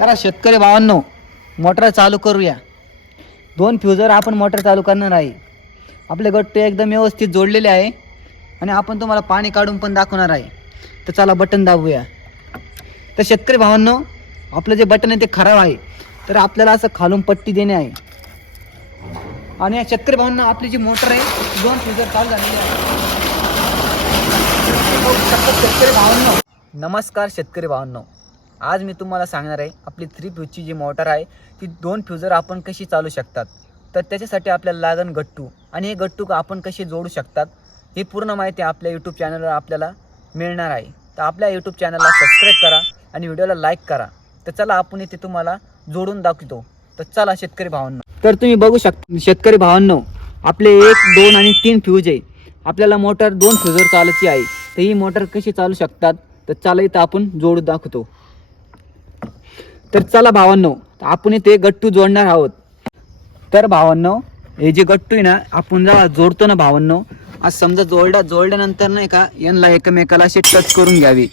तर शेतकरी भावांनो मोटर चालू करूया. दोन फ्युजर आपण मोटर चालू करणार आहे. आपले गट्टे एकदम व्यवस्थित जोडलेले आहे आणि आपण तुम्हाला पाणी काढून पण दाखवणार आहे. तर चला बटन दाबूया. तर शेतकरी भावांनो आपलं जे बटन आहे ते खराब आहे. तर आपल्याला असं खालून पट्टी देणे आहे. आणि या शेतकरी भावांना आपली जी मोटर आहे दोन फ्युजर चालू झालेली आहे शेतकरी भावांनो नमस्कार शेतकरी भावांनो. आज मी तुम्हाला सांगणार आहे आपली थ्री फ्यूजची जी मोटर आहे ती दोन फ्युजर आपण कशी चालू शकतात. तर त्याच्यासाठी आपल्याला लागन गट्टू. आणि हे गट्टू आपण कसे जोडू शकतात ही पूर्ण माहिती आपल्या यूट्यूब चॅनलवर आपल्याला मिळणार आहे. तर आपल्या यूट्यूब चॅनलला सबस्क्राईब करा आणि व्हिडिओला लाईक करा. तर चला आपण इथे तुम्हाला जोडून दाखवतो. तर चला शेतकरी भावांनो. तर तुम्ही बघू शकता शेतकरी भावांनो आपले एक दोन आणि तीन फ्यूज आहे. आपल्याला मोटर दोन फ्युजर चालायची आहे. तर ही मोटर कशी चालू शकतात तर चला इथं आपण जोडून दाखवतो. तर चला भावांनो आपण ते गट्टू जोडणार आहोत. तर भावांनो हे जे गट्टू आहे ना आपण जेव्हा जोडतो ना भावांनो आज समजा जोडल्या जोडल्यानंतर नाही का यांना एकमेकाला असे टच करून घ्यावे.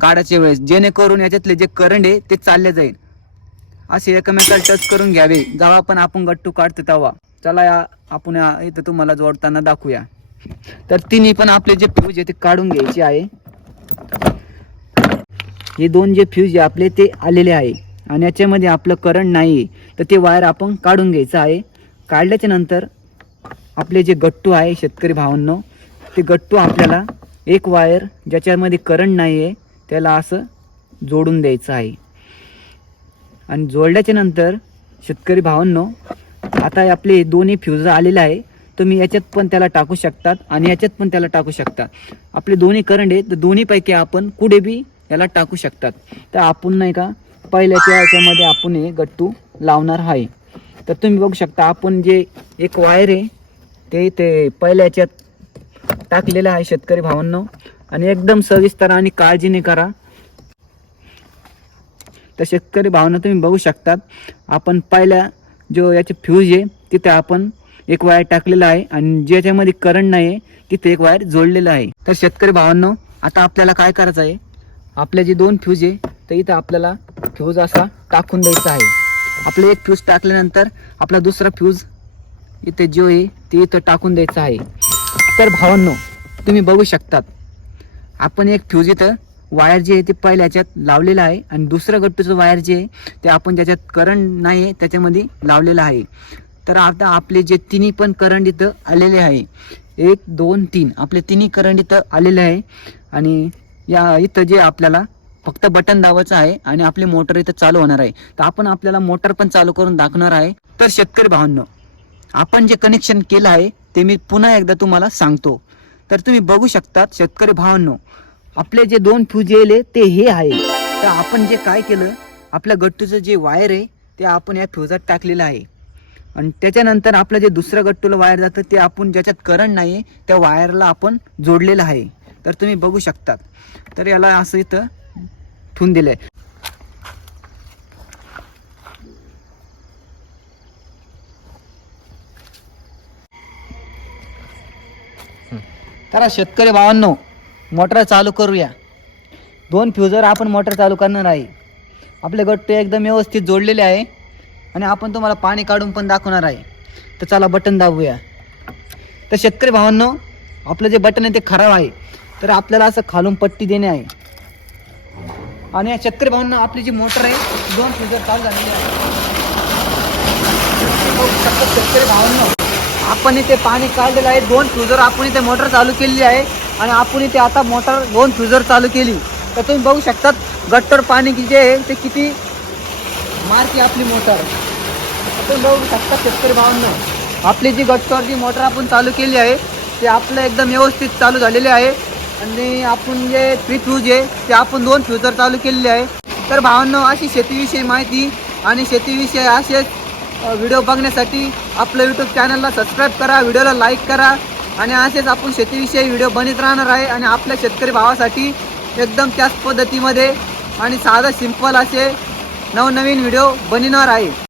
काढायच्या वेळेस जेणेकरून याच्यातले जे करंट आहे ते चालले जाईल. असे एकमेकाला टच करून घ्यावे. जेव्हा पण आपण गट्टू काढतो तेव्हा. चला या आपण इथं तुम्हाला जोडताना दाखवूया. तर तिन्ही पण आपले जे फ्यूज आहे ते काढून घ्यायचे आहे. हे दोन जे फ्यूज आहे आपले ते आलेले आहे. आणि याच्यामध्ये आपलं करंट नाही आहे तर ते वायर आपण काढून घ्यायचं आहे. काढल्याच्या नंतर आपले जे गट्टू आहे शेतकरी भावांनो ते गट्टू आपल्याला एक वायर ज्याच्यामध्ये करंट नाही आहे त्याला असं जोडून द्यायचं आहे. आणि जोडल्याच्या नंतर शेतकरी भावांनो आता आपले दोन्ही फ्यूज आलेले आहे तुम्ही याच्यात पण त्याला टाकू शकतात आणि याच्यात पण त्याला टाकू शकतात. आपले दोन्ही करंट आहे तर दोन्हीपैकी आपण कुठे बी याला टाकू शकतात. तर आपण नाही का पहिल्याच्या याच्यामध्ये आपण हे गट्टू लावणार आहे. तर तुम्ही बघू शकता आपण जे एक वायर आहे ते ते पहिल्या याच्यात टाकलेलं आहे शेतकरी भावांनो. आणि एकदम सविस्तर आणि काळजीने करा. तर शेतकरी भावना तुम्ही बघू शकतात आपण पहिल्या जो याचे फ्यूज आहे तिथे आपण एक वायर टाकलेला आहे. आणि ज्याच्यामध्ये करंट नाही आहे तिथे एक वायर जोडलेला आहे. तर शेतकरी भावांनो आता आपल्याला काय करायचं आहे? आपल्या जे दोन फ्यूज आहे तर इथं आपल्याला फ्यूज असा टाकून द्यायचा आहे. आपलं एक फ्यूज टाकल्यानंतर आपला दुसरा फ्यूज इथे जो आहे ते इथं टाकून द्यायचा आहे. तर भावांनो तुम्ही बघू शकतात आपण एक फ्यूज इथं वायर जे आहे ते पहिल्या याच्यात लावलेलं आहे आणि दुसरं गट्टूचं वायर जे आहे ते आपण ज्याच्यात करंट नाही आहे त्याच्यामध्ये लावलेलं आहे. तर आता आपले जे तिन्ही पण करंट इथं आलेले आहे एक दोन तीन आपले तिन्ही करंट इथं आलेले आहे. आणि या इथं जे आपल्याला फक्त बटन दाबायचं आहे आणि आपली मोटर इथं चालू होणार आहे. तर आपण आपल्याला मोटर पण चालू करून दाखवणार आहे. तर शेतकरी भावांनो आपण जे कनेक्शन केलं आहे ते मी पुन्हा एकदा तुम्हाला सांगतो. तर तुम्ही बघू शकतात शेतकरी भावांनो आपले जे दोन फ्यूज येले ते हे आहे. तर आपण जे काय केलं आपल्या गट्टूचं जे वायर आहे ते आपण या फ्युजात टाकलेलं आहे. आणि त्याच्यानंतर आपलं जे दुसरं गट्टूला वायर जातं ते आपण ज्याच्यात करंट नाही त्या वायरला आपण जोडलेलं आहे. तर तुम्ही बघू शकतात. तर याला असं इथं ठेवून दिले तर शेतकरी भावांनो मोटर चालू करूया. दोन फ्युजर आपण मोटर चालू करणार आहे. आपले गट्टे एकदम व्यवस्थित जोडलेले आहे आणि आपण तुम्हाला पाणी काढून पण दाखवणार आहे. तर चला बटन दाबूया. तर शेतकरी भावांनो आपलं जे बटन आहे ते खराब आहे. तर आपल्याला असं खालून पट्टी देणे आहे. आणि या शेतकरी भावांना आपली जी मोटर आहे दोन फ्युजर चालू झालेली आहे. बघू शेतकरी भावांनो आपण इथे पाणी काढलेलं आहे. दोन फ्युजर आपण इथे मोटर चालू केलेली आहे. आणि आपण इथे आता मोटर दोन फ्युजर चालू केली. तर तुम्ही बघू शकतात गट्टर पाणी जे आहे ते किती मारते आपली मोटर. तुम्ही बघू शकता शेतकरी भावांना आपली जी गट्टरची मोटर आपण चालू केली आहे ते आपलं एकदम व्यवस्थित चालू झालेले आहे. आणि आपण जे थ्री फ्यूज आहे ते आपण दोन फ्युजर चालू केलेले आहे तर भावांनो अशी शेतीविषयी माहिती आणि शेतीविषयी असेच व्हिडिओ बघण्यासाठी आपलं यूट्यूब चॅनलला सबस्क्राईब करा व्हिडिओला लाईक करा आणि असेच आपण शेतीविषयी व्हिडिओ बनत राहणार आहे आणि आपल्या शेतकरी भावासाठी एकदम त्याच पद्धतीमध्ये आणि साधं सिंपल असे नवनवीन व्हिडिओ बनणार आहे.